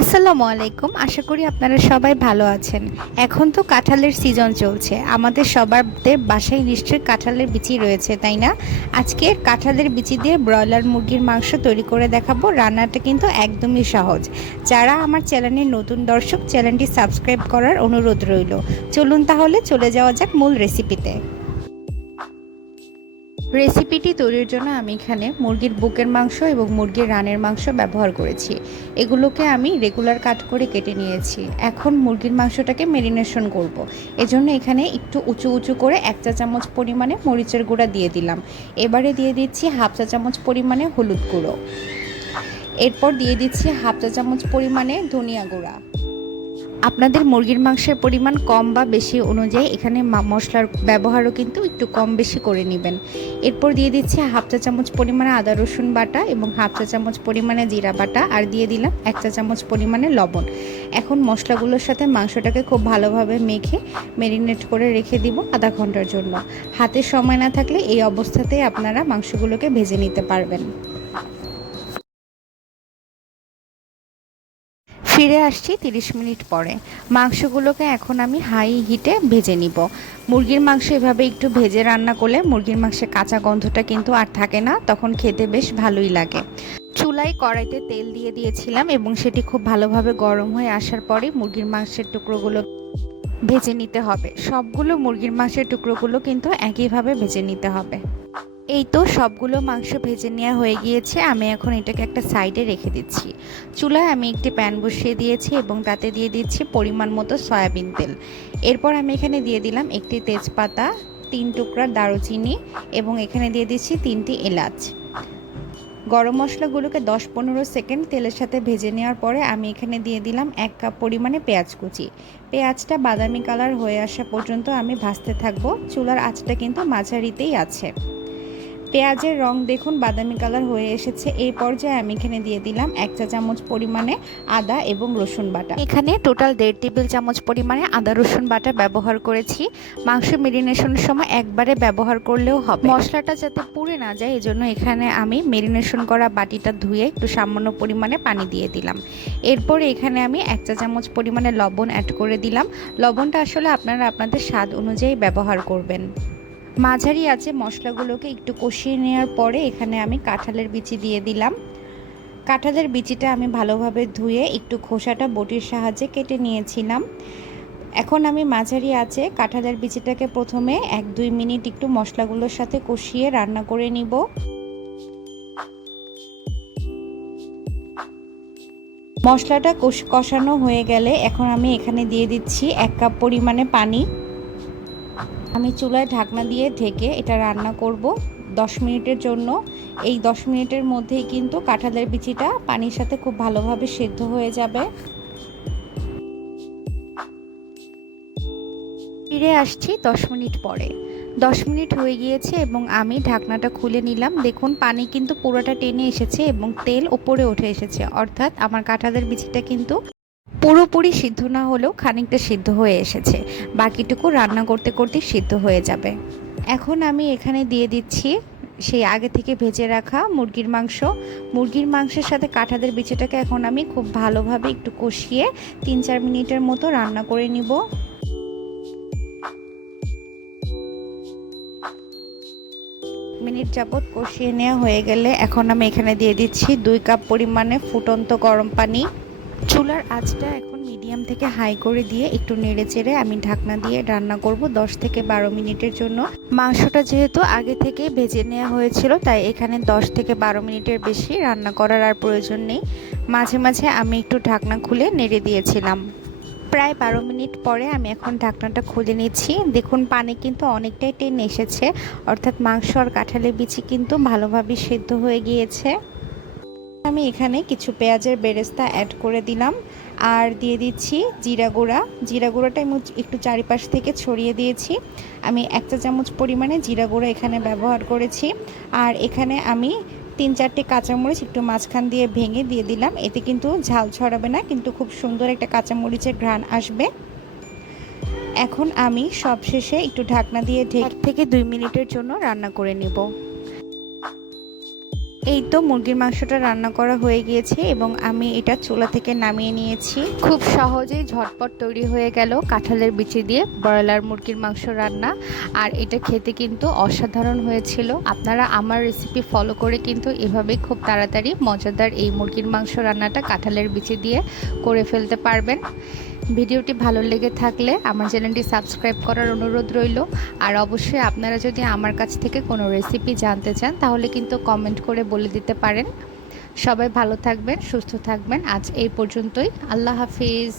আসসালামু আলাইকুম। আশা করি আপনারা সবাই ভালো আছেন। এখন তো কাঁঠালের সিজন চলছে। আমাদের সবারদের বাসায় নিশ্চয়ই কাঁঠালের বিচি রয়েছে, তাই না? আজকে কাঁঠালের বিচি দিয়ে ব্রয়লার মুরগির মাংস তৈরি করে দেখাবো। রান্নাটা কিন্তু একদমই সহজ। যারা আমার চ্যানেলের নতুন দর্শক, চ্যানেলটি সাবস্ক্রাইব করার অনুরোধ রইল। চলুন তাহলে চলে যাওয়া যাক মূল রেসিপিতে। রেসিপিটি তৈরির জন্য আমি এখানে মুরগির বুকের মাংস এবং মুরগির রানের মাংস ব্যবহার করেছি। এগুলোকে আমি রেগুলার কাট করে কেটে নিয়েছি। এখন মুরগির মাংসটাকে ম্যারিনেশন করব। এজন্য এখানে একটু উঁচু উঁচু করে 1 চা চামচ পরিমাণে মরিচের গুঁড়া দিয়ে দিলাম। এবারে দিয়ে দিচ্ছি 1/2 চা চামচ পরিমাণে হলুদ গুঁড়ো। এরপর দিয়ে দিচ্ছি 1/2 চা চামচ পরিমাণে ধনিয়া গুঁড়া। আপনাদের মুরগির মাংসের পরিমাণ কম বা বেশি অনুযায়ী এখানে মশলার ব্যবহারও কিন্তু একটু কম বেশি করে নেবেন। এরপর দিয়ে দিচ্ছি 1/2 চা চামচ পরিমাণে আদা রসুন বাটা এবং 1/2 চা চামচ পরিমাণে জিরা বাটা, আর দিয়ে দিলাম 1 চা চামচ পরিমাণে লবণ। এখন মশলাগুলোর সাথে মাংসটাকে খুব ভালোভাবে মেখে ম্যারিনেট করে রেখে দিব আধা ঘন্টার জন্য। হাতে সময় না থাকলে এই অবস্থাতেই আপনারা মাংসগুলোকে ভেজে নিতে পারবেন। ফিরে আসছি 30 মিনিট পরে। মাংসগুলোকে এখন আমি হাই হিটে ভেজে নিব। মুরগির মাংস এভাবে একটু ভেজে রান্না করলে মুরগির মাংসের কাঁচা গন্ধটা কিন্তু আর থাকে না, তখন খেতে বেশ ভালোই লাগে। চুলায় কড়াইতে তেল দিয়ে দিয়েছিলাম এবং সেটি খুব ভালোভাবে গরম হয়ে আসার পরে মুরগির মাংসের টুকরোগুলো ভেজে নিতে হবে। সবগুলো মুরগির মাংসের টুকরোগুলো কিন্তু একইভাবে ভেজে নিতে হবে। এই তো সবগুলো মাংস ভেজে নেওয়া হয়ে গিয়েছে। আমি এখন এটাকে একটা সাইডে রেখে দিচ্ছি। চুলায় আমি একটি প্যান বসিয়ে দিয়েছি এবং তাতে দিয়ে দিচ্ছি পরিমাণ মতো সয়াবিন তেল। এরপর আমি এখানে দিয়ে দিলাম একটি তেজপাতা, 3 টুকরা দারুচিনি এবং এখানে দিয়ে দিচ্ছি 3টি এলাচ। গরম মশলাগুলোকে 10-15 সেকেন্ড তেলের সাথে ভেজে নেওয়ার পরে আমি এখানে দিয়ে দিলাম 1 কাপ পরিমাণে পেঁয়াজ কুচি। পেঁয়াজটা বাদামি কালার হয়ে আসা পর্যন্ত আমি ভাজতে থাকবো। চুলার আঁচটা কিন্তু মাঝারিতেই আছে। পেঁয়াজের রং দেখুন বাদামি কালার হয়ে এসেছে। এই পর্যায়ে আমি এখানে দিয়ে দিলাম 1 চা চামচ পরিমাণে আদা এবং রসুন বাটা। এখানে টোটাল 1.5 টেবিল চামচ পরিমাণে আদা রসুন বাটা ব্যবহার করেছি। মাংস মেরিনেশনের সময় একবারে ব্যবহার করলেও হবে। মশলাটা যাতে পুড়ে না যায় এজন্য এখানে আমি মেরিনেশন করা বাটিটা ধুয়ে একটু সামান্য পরিমাণে পানি দিয়ে দিলাম। এরপরে এখানে আমি 1 চা চামচ পরিমাণে লবণ অ্যাড করে দিলাম। লবণটা আসলে আপনারা আপনাদের স্বাদ অনুযায়ী ব্যবহার করবেন। মাঝারি আঁচে মশলাগুলোকে একটু কষিয়ে নেওয়ার পরে এখানে আমি কাঁঠালের বিচি দিয়ে দিলাম। কাঁঠালের বিচিটা আমি ভালোভাবে ধুয়ে একটু খোসাটা বটির সাহায্যে কেটে নিয়েছিলাম। এখন আমি মাঝারি আঁচে কাঁঠালের বিচিটাকে প্রথমে 1-2 মিনিট একটু মশলাগুলোর সাথে কষিয়ে রান্না করে নিব। মশলাটা কষানো হয়ে গেলে এখন আমি এখানে দিয়ে দিচ্ছি 1 কাপ পরিমাণে পানি। আমি চুলায় ঢাকনা দিয়ে ঢেকে এটা রান্না করব 10 মিনিটের জন্য। এই 10 মিনিটের মধ্যেই কিন্তু কাঁঠালের বিচিটা পানির সাথে খুব ভালোভাবে সেদ্ধ হয়ে যাবে। ফিরে আসছি 10 মিনিট পরে। 10 মিনিট হয়ে গিয়েছে এবং আমি ঢাকনাটা খুলে নিলাম। দেখুন পানি কিন্তু পুরোটা টেনে এসেছে এবং তেল ওপরে উঠে এসেছে, অর্থাৎ আমার কাঁঠালের বিচিটা কিন্তু পুরোপুরি সিদ্ধ না হলেও খানিকটা সিদ্ধ হয়ে এসেছে। বাকিটুকু রান্না করতে করতে সিদ্ধ হয়ে যাবে। এখন আমি এখানে দিয়ে দিচ্ছি সেই আগে থেকে ভেজে রাখা মুরগির মাংস। মুরগির মাংসের সাথে কাঁঠালের বিচিটাকে এখন আমি খুব ভালোভাবে একটু কষিয়ে 3-4 মিনিটের মতো রান্না করে নিব। মিনিট যাবত কষিয়ে নেওয়া হয়ে গেলে এখন আমি এখানে দিয়ে দিচ্ছি 2 কাপ পরিমাণে ফুটন্ত গরম পানি। চুলার আঁচটা এখন মিডিয়াম থেকে হাই করে দিয়ে একটু নেড়ে চেড়ে আমি ঢাকনা দিয়ে রান্না করব 10 থেকে 12 মিনিটের জন্য। মাংসটা যেহেতু আগে থেকে ভেজে নেওয়া হয়েছিল তাই এখানে 10 থেকে 12 মিনিটের বেশি রান্না করার আর প্রয়োজন নেই। মাঝে মাঝে আমি একটু ঢাকনা খুলে নেড়ে দিয়েছিলাম। প্রায় 12 মিনিট পরে আমি এখন ঢাকনাটা খুলে নিচ্ছি। দেখুন পানি কিন্তু অনেকটাই টেনে এসেছে, অর্থাৎ মাংস আর কাঁঠালের বিচি কিন্তু ভালোভাবে সেদ্ধ হয়ে গিয়েছে। আমি এখানে কিছু পেঁয়াজের বেরেস্তা অ্যাড করে দিলাম আর দিয়ে দিচ্ছি জিরা গুঁড়া। জিরা গুঁড়োটা আমি একটু চারিপাশ থেকে ছড়িয়ে দিয়েছি। আমি 1 চা চামচ পরিমাণে জিরা গুঁড়া এখানে ব্যবহার করেছি। আর এখানে আমি 3-4টি কাঁচামরিচ একটু মাঝখান দিয়ে ভেঙে দিয়ে দিলাম। এতে কিন্তু ঝাল ছড়াবে না, কিন্তু খুব সুন্দর একটা কাঁচামরিচের ঘ্রাণ আসবে। এখন আমি সবশেষে একটু ঢাকনা দিয়ে 1 থেকে 2 মিনিটের জন্য রান্না করে নেব। এই তো মুরগির মাংসটা রান্না করা হয়ে গিয়েছে এবং আমি এটা চুলা থেকে নামিয়ে নিয়েছি। খুব সহজেই ঝটপট তৈরি হয়ে গেল কাঁঠালের বিচি দিয়ে ব্রয়লার মুরগির মাংস রান্না। আর এটা খেতে কিন্তু অসাধারণ হয়েছিল। আপনারা আমার রেসিপি ফলো করে কিন্তু এভাবেই খুব তাড়াতাড়ি মজাদার এই মুরগির মাংস রান্নাটা কাঁঠালের বিচি দিয়ে করে ফেলতে পারবেন। ভিডিওটি ভালো লেগে থাকলে আমার চ্যানেলটি সাবস্ক্রাইব করার অনুরোধ রইল। আর অবশ্যই আপনারা যদি আমার কাছ থেকে কোনো রেসিপি জানতে চান তাহলে কিন্তু কমেন্ট করে বলে দিতে পারেন। সবাই ভালো থাকবেন, সুস্থ থাকবেন। আজ এই পর্যন্তই। আল্লাহ হাফিজ।